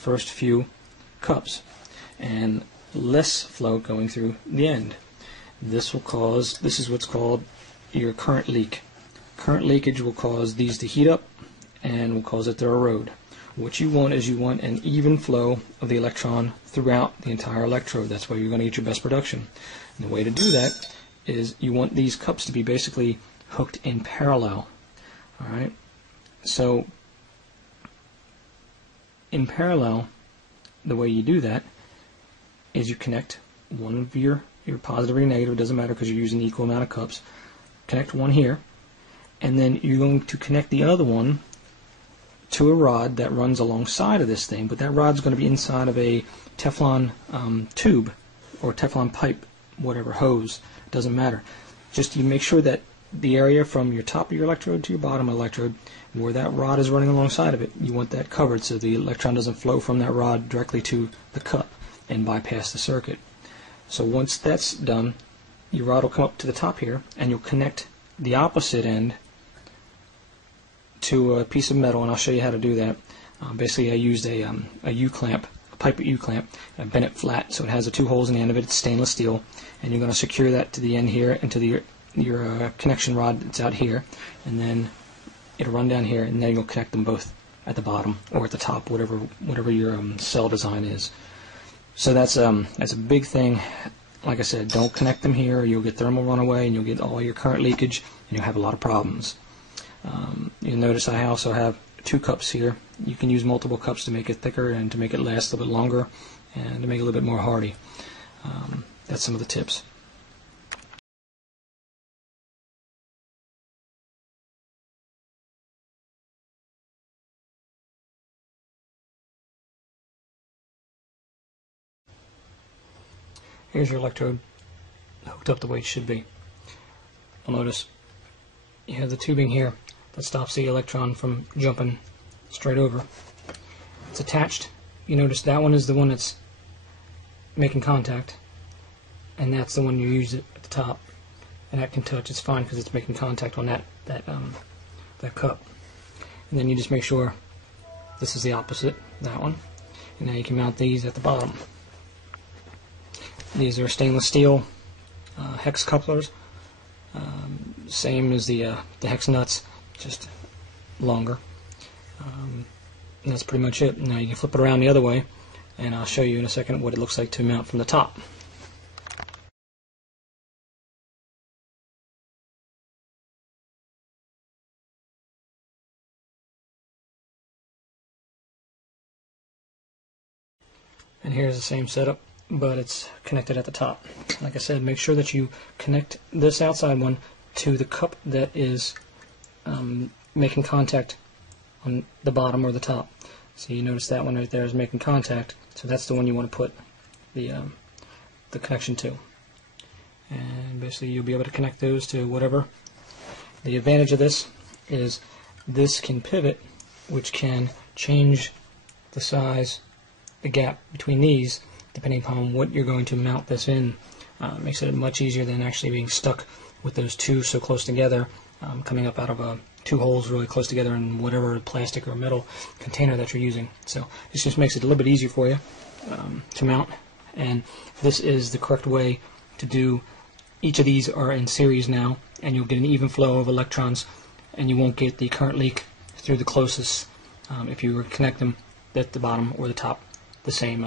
first few cups and less flow going through the end. This is what's called your current leak. Current leakage will cause these to heat up and will cause it to erode. What you want is an even flow of the electron throughout the entire electrode. That's where you're going to get your best production. And the way to do that is you want these cups to be basically hooked in parallel. Alright? So in parallel, the way you do that is you connect one of your positive or your negative, it doesn't matter because you're using an equal amount of cups. Connect one here, and then you're going to connect the other one to a rod that runs alongside of this thing, but that rod's going to be inside of a Teflon tube or Teflon pipe, whatever, hose, doesn't matter. Just you make sure that the area from your top of your electrode to your bottom of the electrode, where that rod is running alongside of it, you want that covered so the electron doesn't flow from that rod directly to the cup and bypass the circuit. So once that's done, your rod will come up to the top here, and you'll connect the opposite end to a piece of metal, and I'll show you how to do that. Basically, I used a U-clamp, a pipe U-clamp. I bent it flat so it has the two holes in the end of it. It's stainless steel, and you're going to secure that to the end here and to your connection rod that's out here, and then it'll run down here, and then you'll connect them both at the bottom or at the top, whatever your cell design is. So that's a big thing. Like I said, don't connect them here, or you'll get thermal runaway, and you'll get all your current leakage, and you'll have a lot of problems. You'll notice I also have 2 cups here. You can use multiple cups to make it thicker and to make it last a little bit longer and to make it a little bit more hardy. That's some of the tips. Here's your electrode hooked up the way it should be. You'll notice you have the tubing here that stops the electron from jumping straight over. It's attached. You notice that one is the one that's making contact, and that's the one you use at the top, and that can touch. It's fine because it's making contact on that cup. And then you just make sure this is the opposite, that one, and now you can mount these at the bottom. These are stainless steel hex couplers, same as the hex nuts, just longer. And that's pretty much it. Now you can flip it around the other way, and I'll show you in a second what it looks like to mount from the top. And here's the same setup, but it's connected at the top. Like I said, make sure that you connect this outside one to the cup that is making contact on the bottom or the top. So you notice that one right there is making contact, so that's the one you want to put the connection to. And basically you'll be able to connect those to whatever. The advantage of this is this can pivot, which can change the size, the gap between these, depending upon what you're going to mount this in. Makes it much easier than actually being stuck with those two so close together, coming up out of 2 holes really close together in whatever plastic or metal container that you're using. So this just makes it a little bit easier for you to mount, and this is the correct way to do. Each of these are in series now, and you'll get an even flow of electrons, and you won't get the current leak through the closest if you connect them at the bottom or the top the same.